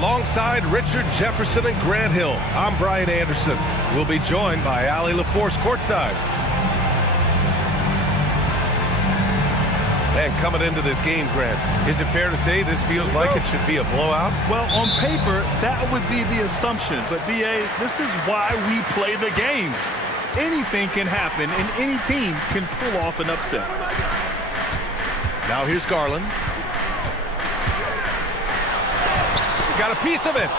Alongside Richard Jefferson and Grant Hill, I'm Brian Anderson. We'll be joined by Allie LaForce courtside. And coming into this game, Grant, is it fair to say this feels like it should be a blowout? Well, on paper, that would be the assumption. But, B.A., this is why we play the games. Anything can happen, and any team can pull off an upset. Now here's Garland. Got a piece of it.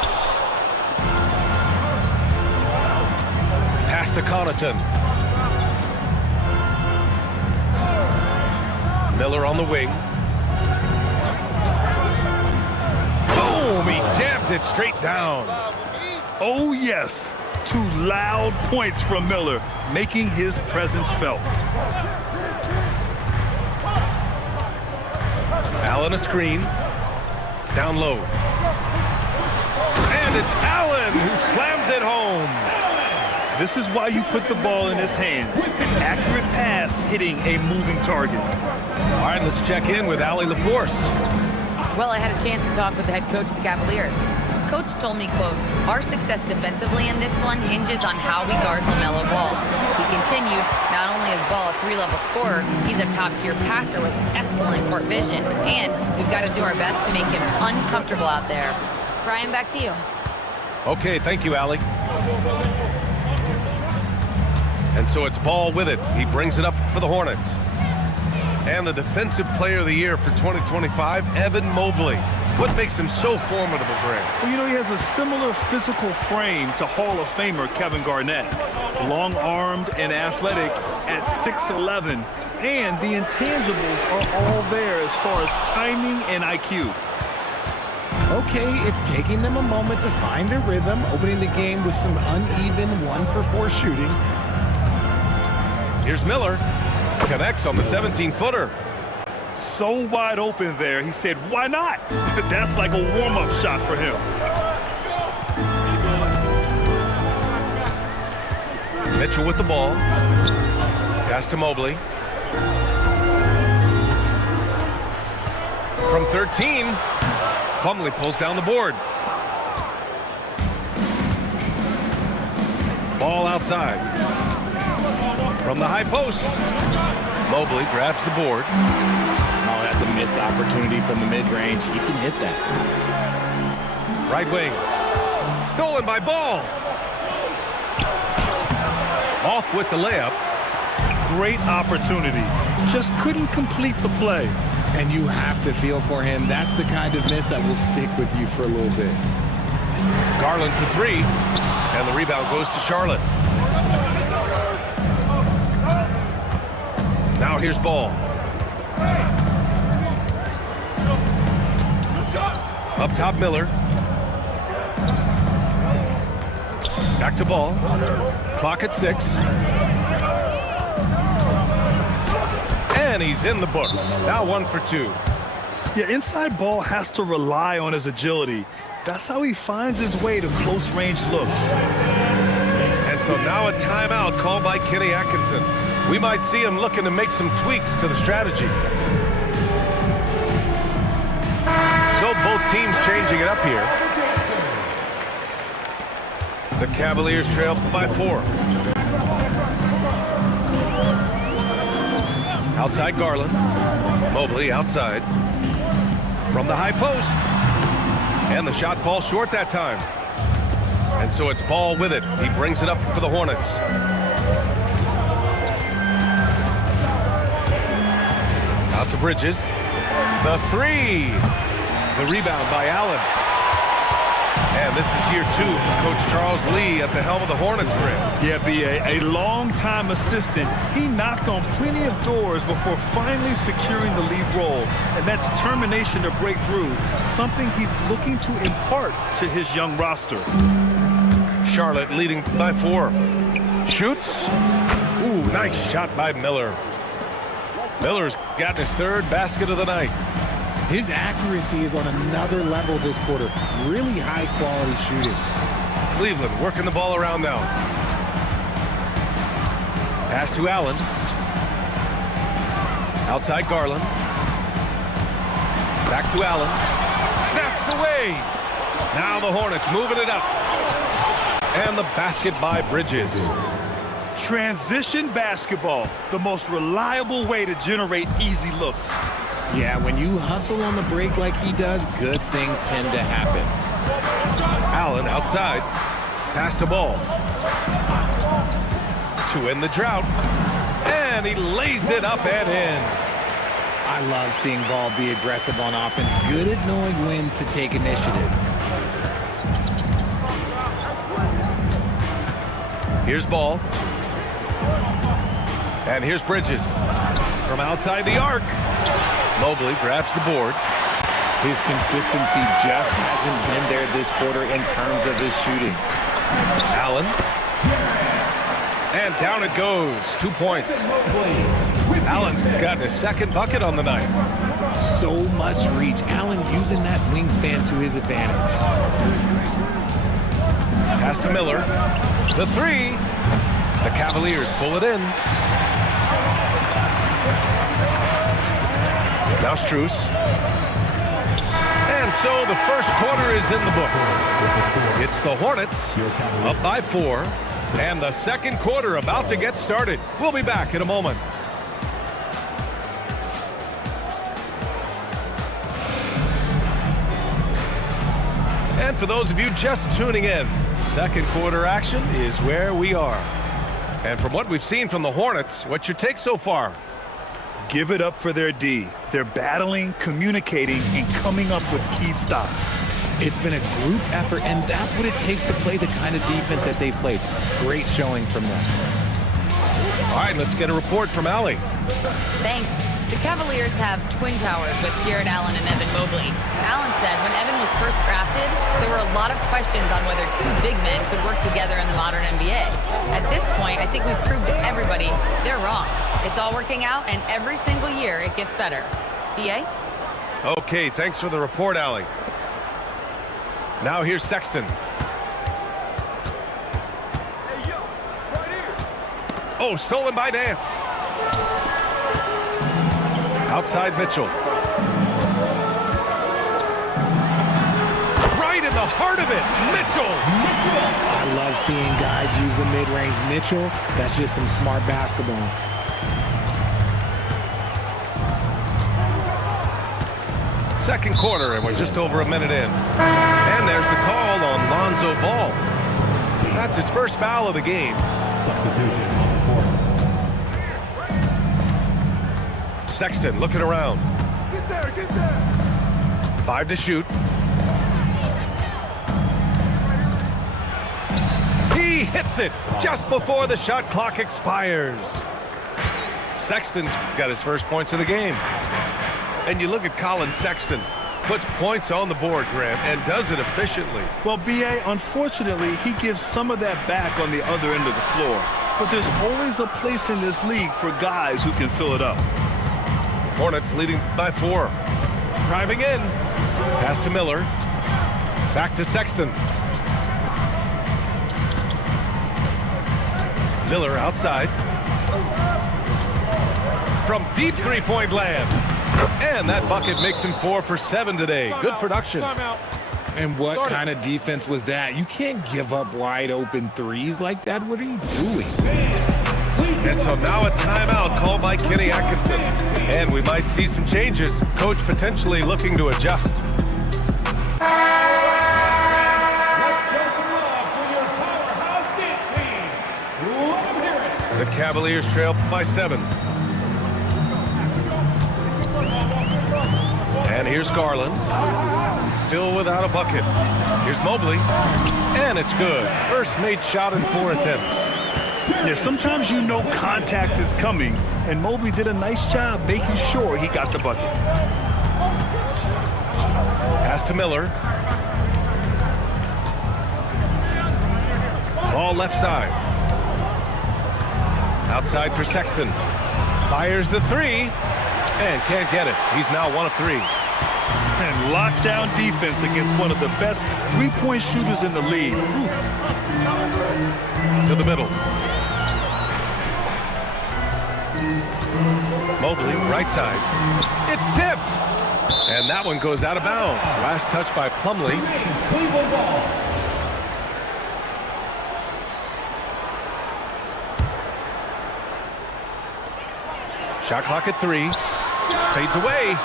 Pass to Connaughton. Miller on the wing. Boom! He jams it straight down. Oh, yes. 2 loud points from Miller, making his presence felt. Allen a screen. Down low. And it's Allen who slams it home. This is why you put the ball in his hands. An accurate pass hitting a moving target. All right, let's check in with Allie LaForce. Well, I had a chance to talk with the head coach of the Cavaliers. Coach told me, quote, "Our success defensively in this one hinges on how we guard LaMelo Ball." He continued, not only is Ball a 3-level scorer, he's a top-tier passer with excellent court vision. And we've got to do our best to make him uncomfortable out there. Brian, back to you. Okay, thank you, Allie. And so it's Ball with it. He brings it up for the Hornets. And the Defensive Player of the Year for 2025, Evan Mobley. What makes him so formidable, Grant? Well, you know, he has a similar physical frame to Hall of Famer Kevin Garnett. Long-armed and athletic at 6'11", and the intangibles are all there as far as timing and IQ. Okay, it's taking them a moment to find their rhythm, opening the game with some uneven 1-for-4 shooting. Here's Miller. Connects on the 17-footer. So wide open there, he said, why not? That's like a warm-up shot for him. Mitchell with the ball. Pass to Mobley. From 13, Plumlee pulls down the board. Ball outside. From the high post. Mobley grabs the board. Oh, that's a missed opportunity from the mid-range. He can hit that. Right wing. Stolen by Ball. Off with the layup. Great opportunity. Just couldn't complete the play. And you have to feel for him. That's the kind of miss that will stick with you for a little bit. Garland for 3. And the rebound goes to Charlotte. Now here's Ball. Up top, Miller. Back to Ball. Clock at 6. And he's in the books. Now 1 for 2. Yeah, inside Ball has to rely on his agility. That's how he finds his way to close-range looks. And so now a timeout called by Kenny Atkinson. We might see him looking to make some tweaks to the strategy. So both teams changing it up here. The Cavaliers trail by 4. Outside Garland. Mobley outside. From the high post. And the shot falls short that time. And so it's Ball with it. He brings it up for the Hornets. Out to Bridges. The 3. The rebound by Allen. And this is year 2 for Coach Charles Lee at the helm of the Hornets, Grant. Yeah, B.A., a long-time assistant. He knocked on plenty of doors before finally securing the lead role. And that determination to break through, something he's looking to impart to his young roster. Charlotte leading by 4. Shoots. Ooh, nice shot by Miller. Miller's gotten his 3rd basket of the night. His accuracy is on another level this quarter. Really high-quality shooting. Cleveland working the ball around now. Pass to Allen. Outside Garland. Back to Allen. Snatched away. Now the Hornets moving it up. And the basket by Bridges. Transition basketball, the most reliable way to generate easy looks. Yeah, when you hustle on the break like he does, good things tend to happen. Allen outside. Pass to Ball. To end the drought. And he lays it up and in. I love seeing Ball be aggressive on offense, good at knowing when to take initiative. Here's Ball. And here's Bridges. From outside the arc. Mobley grabs the board. His consistency just hasn't been there this quarter in terms of his shooting. Allen. And down it goes. 2 points. Allen's gotten his second bucket on the night. So much reach. Allen using that wingspan to his advantage. Pass to Miller. The three. The Cavaliers pull it in. Now Strus. And so the first quarter is in the books. It's the Hornets up by 4. And the second quarter about to get started. We'll be back in a moment. And for those of you just tuning in, second quarter action is where we are. And from what we've seen from the Hornets, what's your take so far? Give it up for their D. They're battling, communicating, and coming up with key stops. It's been a group effort, and that's what it takes to play the kind of defense that they've played. Great showing from them. All right, let's get a report from Allie. Thanks. The Cavaliers have twin towers with Jared Allen and Evan Mobley. Allen said when Evan was first drafted, there were a lot of questions on whether two big men could work together in the modern NBA. At this point, I think we've proved to everybody they're wrong. It's all working out, and every single year it gets better. BA? Okay, thanks for the report, Allie. Now here's Sexton. Oh, stolen by Nance. Outside Mitchell. Right in the heart of it, Mitchell. I love seeing guys use the mid-range. Mitchell, that's just some smart basketball. Second quarter, and we're just over a minute in. And there's the call on Lonzo Ball. That's his first foul of the game. Substitution on the court. Sexton looking around. Get there. 5 to shoot. He hits it just before the shot clock expires. Sexton's got his first points of the game. And you look at Colin Sexton, puts points on the board, Grant, and does it efficiently. Well, BA, unfortunately, he gives some of that back on the other end of the floor. But there's always a place in this league for guys who can fill it up. Hornets leading by 4. Driving in. Pass to Miller. Back to Sexton. Miller outside. From deep three-point land. And that bucket makes him 4 for 7 today. Good production. And what kind of defense was that? You can't give up wide open threes like that. What are you doing? And so now a timeout called by Kenny Atkinson. And we might see some changes. Coach potentially looking to adjust. The Cavaliers trail by 7. And here's Garland. Still without a bucket. Here's Mobley. And it's good. First made shot in 4 attempts. Yeah, sometimes you know contact is coming, and Mobley did a nice job making sure he got the bucket. Pass to Miller. Ball left side. Outside for Sexton. Fires the 3 and can't get it. He's now 1 of 3. And lockdown defense against one of the best three-point shooters in the league. To the middle. Mobley, right side. It's tipped. And that one goes out of bounds. Last touch by Plumlee. Shot clock at 3. Fades away.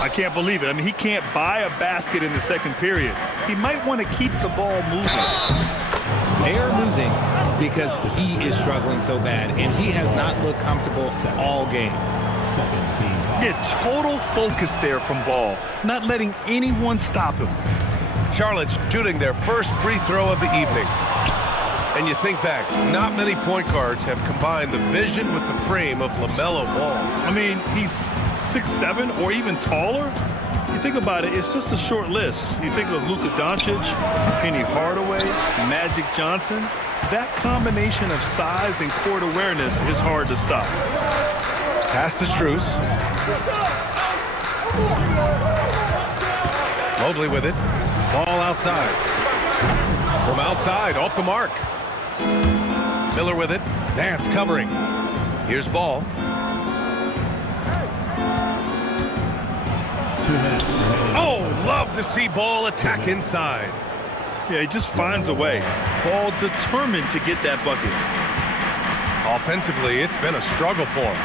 I can't believe it. I mean, he can't buy a basket in the second period. He might want to keep the ball moving. They are losing because he is struggling so bad, and he has not looked comfortable all game. Yeah, total focus there from Ball, not letting anyone stop him. Charlotte shooting their first free throw of the evening. And you think back, not many point guards have combined the vision with the frame of LaMelo Ball. I mean, he's 6'7" or even taller. You think about it, it's just a short list. You think of Luka Doncic, Penny Hardaway, Magic Johnson. That combination of size and court awareness is hard to stop. Pass to Strus. Mobley with it. Ball outside. From outside, off the mark. Miller with it. Nance covering. Here's Ball. 2 minutes remaining. Oh, love to see Ball attack inside. Yeah, he just finds a way. Ball determined to get that bucket. Offensively, it's been a struggle for him.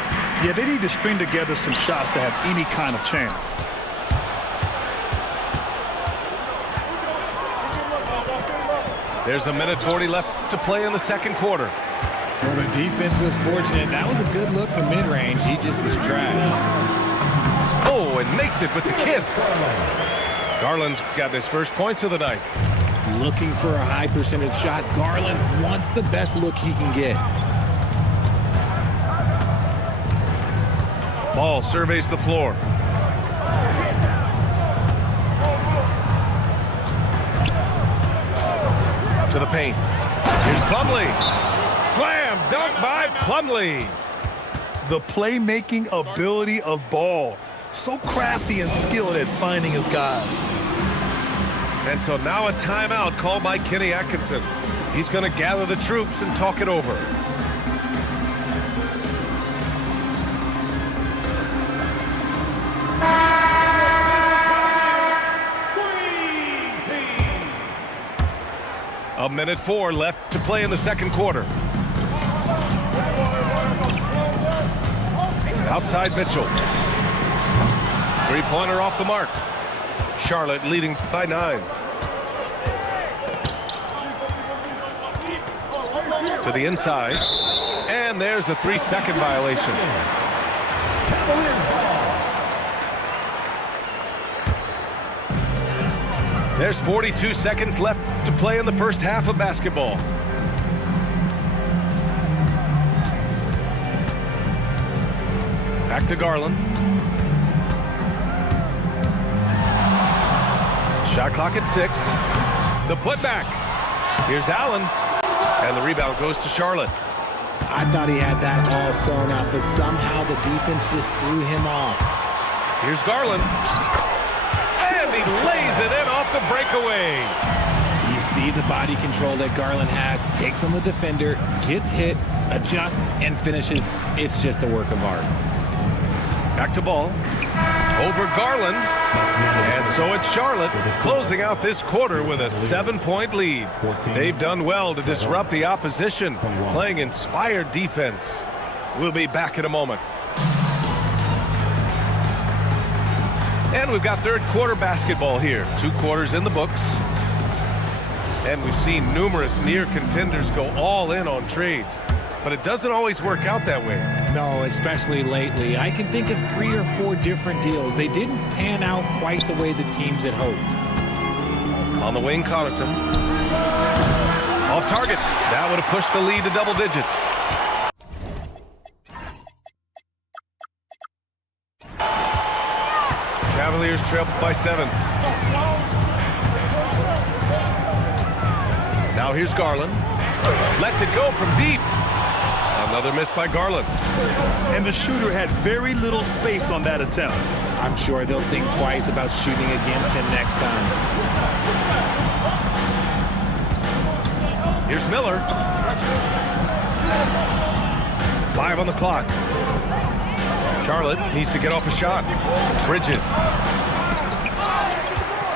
Yeah, they need to string together some shots to have any kind of chance. There's a minute 40 left to play in the second quarter. Well, the defense was fortunate. That was a good look from mid-range. He just was trash. Oh, and makes it with the kiss. Garland's got his first points of the night. Looking for a high percentage shot. Garland wants the best look he can get. Ball surveys the floor. To the paint. Here's Plumlee. Slam dunk by Plumlee. The playmaking ability of Ball. So crafty and skilled at finding his guys. And so now a timeout called by Kenny Atkinson. He's going to gather the troops and talk it over. A minute 4 left to play in the second quarter. Outside Mitchell. Three-pointer off the mark. Charlotte leading by 9. To the inside. And there's a 3-second violation. There's 42 seconds left to play in the first half of basketball. Back to Garland. Shot clock at 6. The putback. Here's Allen. And the rebound goes to Charlotte. I thought he had that all sewn up, but somehow the defense just threw him off. Here's Garland. And he lays it in off the breakaway. You see the body control that Garland has, takes on the defender, gets hit, adjusts, and finishes. It's just a work of art. Back to Ball. Over Garland. And so it's Charlotte closing out this quarter with a 7-point lead. They've done well to disrupt the opposition, playing inspired defense. We'll be back in a moment. And we've got third quarter basketball here. 2 quarters in the books. And we've seen numerous near contenders go all in on trades. But it doesn't always work out that way. No, especially lately. I can think of 3 or 4 different deals. They didn't pan out quite the way the teams had hoped. On the wing, Connaughton. Off target. That would have pushed the lead to double digits. Cavaliers trail by 7. Now here's Garland. Lets it go from deep. Another miss by Garland. And the shooter had very little space on that attempt. I'm sure they'll think twice about shooting against him next time. Here's Miller. 5 on the clock. Charlotte needs to get off a shot. Bridges.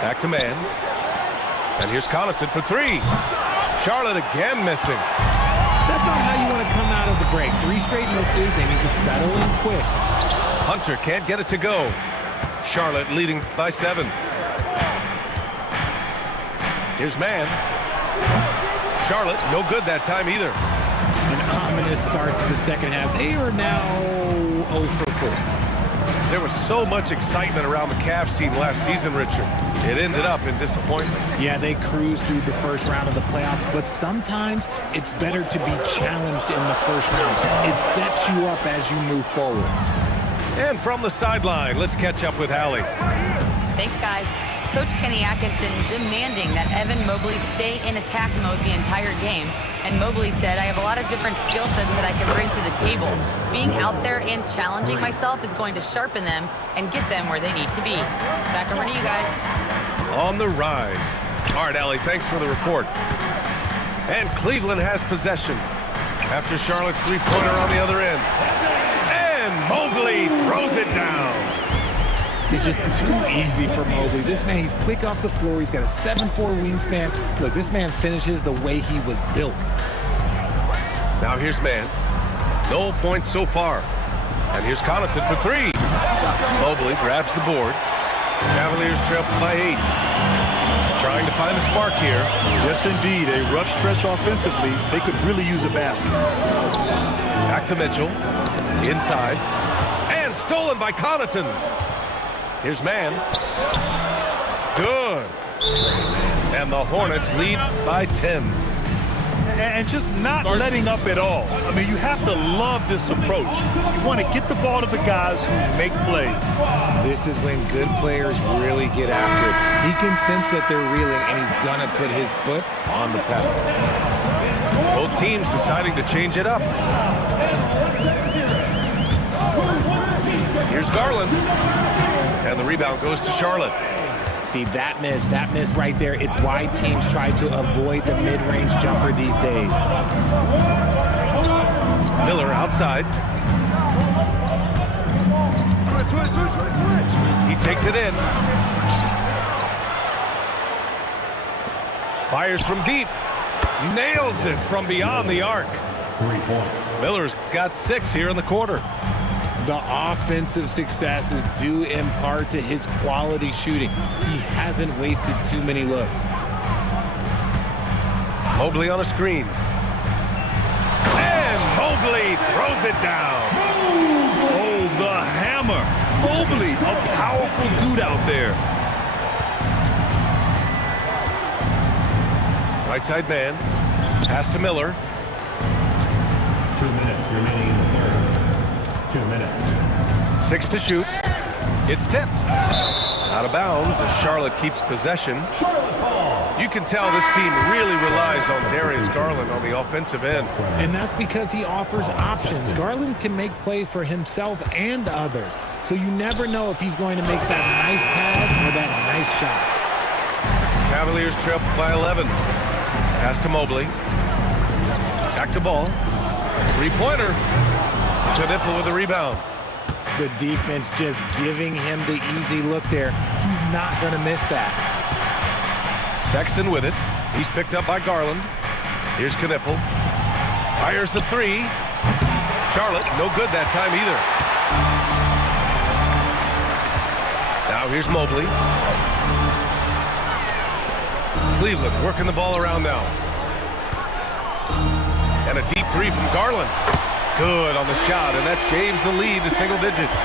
Back to man. And here's Connaughton for three. Charlotte again missing. That's not how you want to come out of the break. 3 straight misses. They need to settle in quick. Hunter can't get it to go. Charlotte leading by 7. Here's man. Charlotte, no good that time either. An ominous start to the second half. They are now 0 for 4. There was so much excitement around the Cavs team last season, Richard. It ended up in disappointment. Yeah, they cruised through the first round of the playoffs, but sometimes it's better to be challenged in the first round. It sets you up as you move forward. And from the sideline, let's catch up with Hallie. Thanks, guys. Coach Kenny Atkinson demanding that Evan Mobley stay in attack mode the entire game. And Mobley said, I have a lot of different skill sets that I can bring to the table. Being out there and challenging myself is going to sharpen them and get them where they need to be. Back over to you guys. On the rise. All right, Allie, thanks for the report. And Cleveland has possession after Charlotte's three-pointer on the other end. And Mobley throws it down. It's just too easy for Mobley. This man, he's quick off the floor. He's got a 7'4" wingspan. Look, this man finishes the way he was built. Now here's man. No points so far. And here's Connaughton for three. Mobley grabs the board. Cavaliers trail by 8. Trying to find a spark here. Yes, indeed. A rough stretch offensively. They could really use a basket. Back to Mitchell. Inside. And stolen by Connaughton. Here's man. Good. And the Hornets lead by 10. And just not letting up at all. I mean, you have to love this approach. You want to get the ball to the guys who make plays. This is when good players really get after it. He can sense that they're reeling, and he's going to put his foot on the pedal. Both teams deciding to change it up. Here's Garland. And the rebound goes to Charlotte. See, that miss right there, it's why teams try to avoid the mid-range jumper these days. Miller outside. He takes it in. Fires from deep. Nails it from beyond the arc. 3 points. Miller's got 6 here in the quarter. The offensive successes due in part to his quality shooting. He hasn't wasted too many looks. Mobley on a screen. And Mobley throws it down. Oh, the hammer. Mobley, a powerful dude out there. Right side man. Pass to Miller. 2 minutes remaining in the third. 2 minutes. 6 to shoot. It's tipped. Out of bounds as Charlotte keeps possession. You can tell this team really relies on Darius Garland on the offensive end. And that's because he offers options. Garland can make plays for himself and others. So you never know if he's going to make that nice pass or that nice shot. Cavaliers trail by 11. Pass to Mobley. Back to Ball. Three-pointer. Knipple with the rebound. The defense just giving him the easy look there. He's not going to miss that. Sexton with it. He's picked up by Garland. Here's Knipple. Fires the three. Charlotte, no good that time either. Now here's Mobley. Cleveland working the ball around now. And a deep three from Garland. Good on the shot, and that shaves the lead to single digits.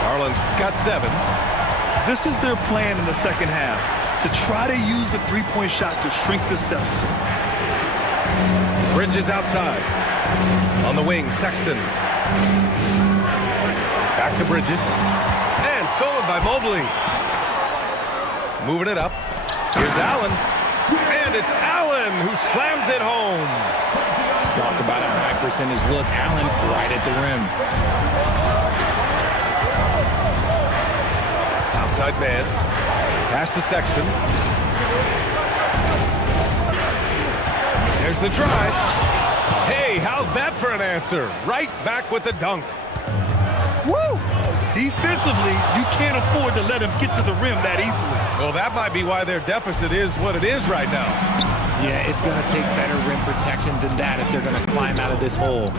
Garland's got 7. This is their plan in the second half, to try to use the three-point shot to shrink this deficit. Bridges outside. On the wing, Sexton. Back to Bridges. And stolen by Mobley. Moving it up. Here's Allen. And it's Allen who slams it home. Talk about a high percentage look. Allen right at the rim. Outside man. Pass to Sexton. There's the drive. Hey, how's that for an answer? Right back with the dunk. Woo! Defensively, you can't afford to let him get to the rim that easily. Well, that might be why their deficit is what it is right now. Yeah, it's going to take better rim protection than that if they're going to climb out of this hole.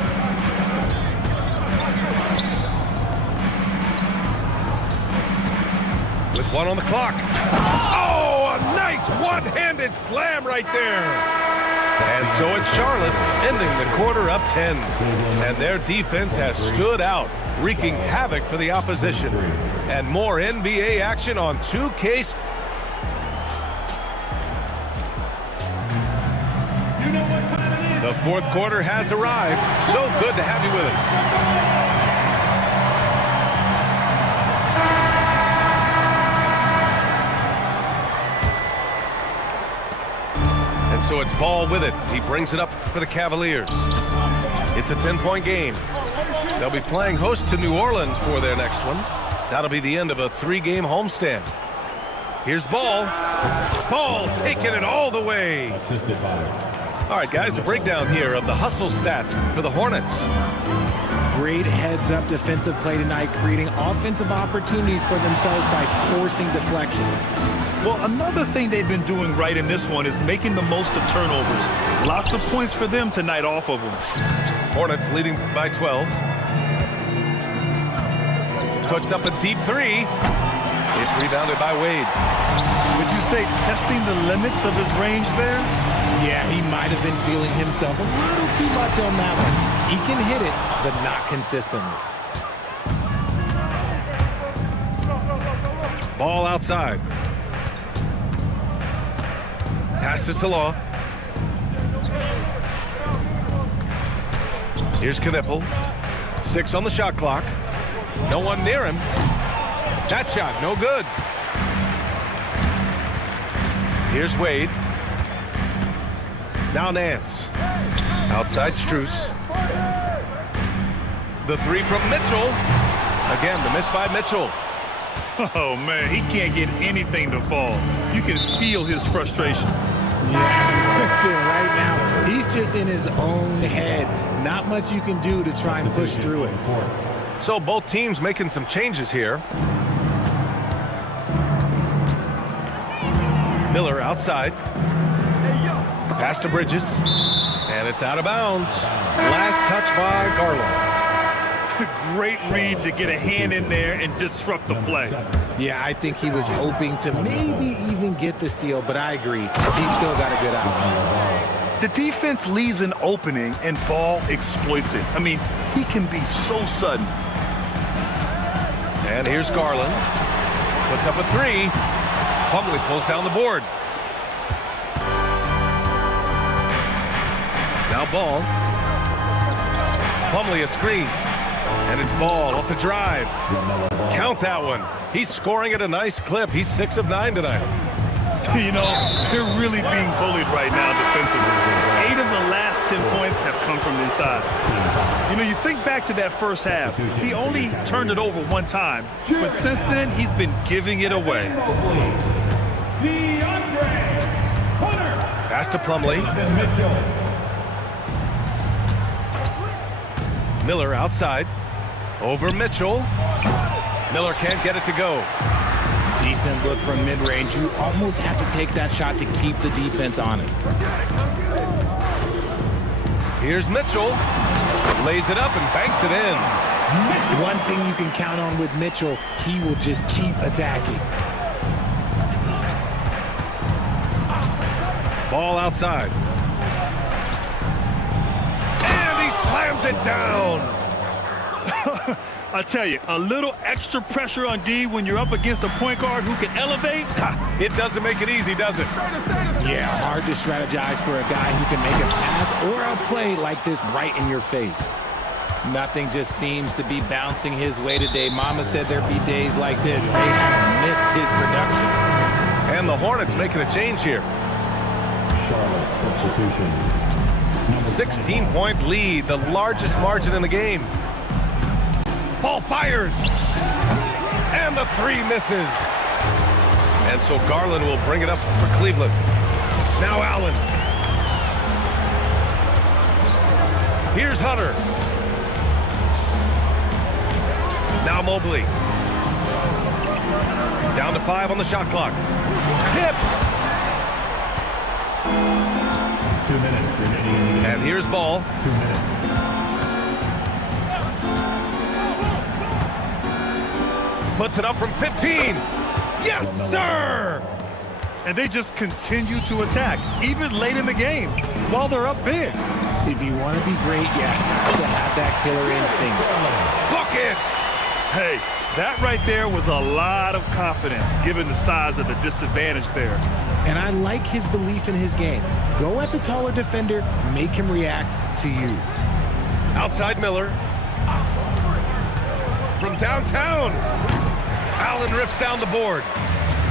With 1 on the clock. Oh, a nice one-handed slam right there. And so it's Charlotte ending the quarter up 10. And their defense has stood out, wreaking havoc for the opposition. And more NBA action on 2K. The fourth quarter has arrived. So good to have you with us. So it's Ball with it. He brings it up for the Cavaliers. It's a 10-point game. They'll be playing host to New Orleans for their next one. That'll be the end of a 3-game homestand. Here's Ball. Ball taking it all the way. Assisted by. All right, guys, a breakdown here of the hustle stats for the Hornets. Great heads-up defensive play tonight, creating offensive opportunities for themselves by forcing deflections. Well, another thing they've been doing right in this one is making the most of turnovers. Lots of points for them tonight off of them. Hornets leading by 12. Puts up a deep 3. It's rebounded by Wade. Would you say testing the limits of his range there? Yeah, he might have been feeling himself a little too much on that one. He can hit it, but not consistently. Ball outside. Pass to Salah. Here's Knipple. 6 on the shot clock. No one near him. That shot, no good. Here's Wade. Now Nance. Outside Strus. The 3 from Mitchell. Again, the miss by Mitchell. Oh, man, he can't get anything to fall. You can feel his frustration. Yeah, right now, he's just in his own head. Not much you can do to try and push through it. So both teams making some changes here. Miller outside. Pass to Bridges. And it's out of bounds. Last touch by Garland. Great read to get a hand in there and disrupt the play. Yeah, I think he was hoping to maybe even get the steal, but I agree. He's still got a good outcome. The defense leaves an opening and Ball exploits it. I mean, he can be so sudden. And here's Garland. Puts up a 3. Plumlee pulls down the board. Now Ball. Plumlee a screen. And it's Ball off the drive. Count that one. He's scoring at a nice clip. He's 6 of 9 tonight. You know, they're really being bullied right now defensively. 8 of the last 10 points have come from inside. You know, you think back to that first half. He only turned it over 1 time. But since then, he's been giving it away. Pass to Plumlee. Miller outside. Over Mitchell. Miller can't get it to go. Decent look from mid-range. You almost have to take that shot to keep the defense honest. Here's Mitchell. Lays it up and banks it in. One thing you can count on with Mitchell, he will just keep attacking. Ball outside. And he slams it down. I tell you, a little extra pressure on D when you're up against a point guard who can elevate. It doesn't make it easy, does it? Yeah, hard to strategize for a guy who can make a pass or a play like this right in your face. Nothing just seems to be bouncing his way today. Mama said there'd be days like this. They have missed his production. And the Hornets making a change here. Charlotte substitution. 16-point lead, the largest margin in the game. Ball fires. And the 3 misses. And so Garland will bring it up for Cleveland. Now Allen. Here's Hunter. Now Mobley. Down to 5 on the shot clock. Tipped. 2 minutes remaining in the game. And here's Ball. 2 minutes. Puts it up from 15. Yes, sir! And they just continue to attack, even late in the game, while they're up big. If you want to be great, you have to have that killer instinct. Bucket! Hey, that right there was a lot of confidence, given the size of the disadvantage there. And I like his belief in his game. Go at the taller defender, make him react to you. Outside Miller. From downtown. Allen rips down the board.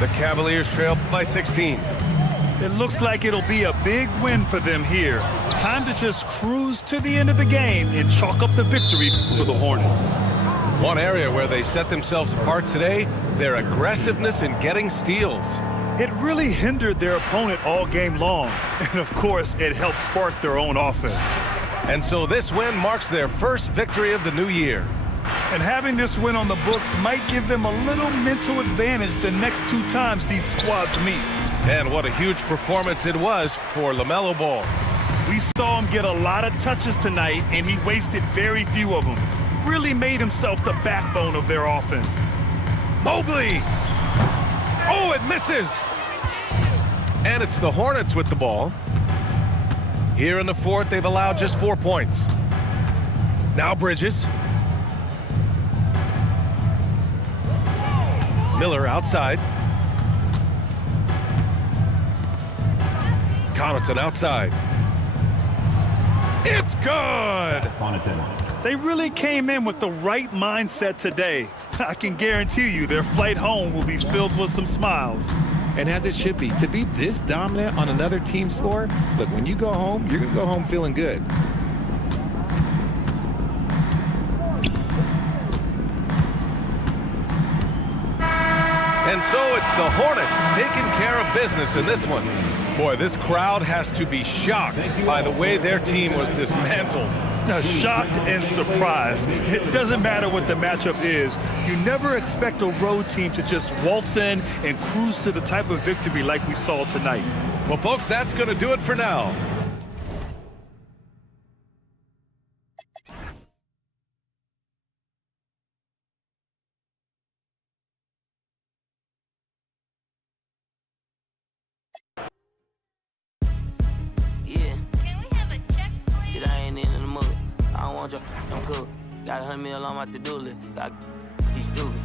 The Cavaliers trail by 16. It looks like it'll be a big win for them here. Time to just cruise to the end of the game and chalk up the victory for the Hornets. One area where they set themselves apart today, their aggressiveness in getting steals. It really hindered their opponent all game long. And of course, it helped spark their own offense. And so this win marks their first victory of the new year. And having this win on the books might give them a little mental advantage the next 2 times these squads meet. And what a huge performance it was for LaMelo Ball. We saw him get a lot of touches tonight, and he wasted very few of them. Really made himself the backbone of their offense. Mobley! Oh, it misses! And it's the Hornets with the ball. Here in the fourth, they've allowed just 4 points. Now Bridges. Miller outside. Connaughton outside. It's good! Connaughton. They really came in with the right mindset today. I can guarantee you their flight home will be filled with some smiles. And as it should be, to be this dominant on another team's floor, look, when you go home, you're going to go home feeling good. And so it's the Hornets taking care of business in this one. Boy, this crowd has to be shocked by the way their team was dismantled. Now, shocked and surprised. It doesn't matter what the matchup is. You never expect a road team to just waltz in and cruise to the type of victory like we saw tonight. Well, folks, that's going to do it for now. I'm cool. Got $100 million on my to-do list. He's stupid.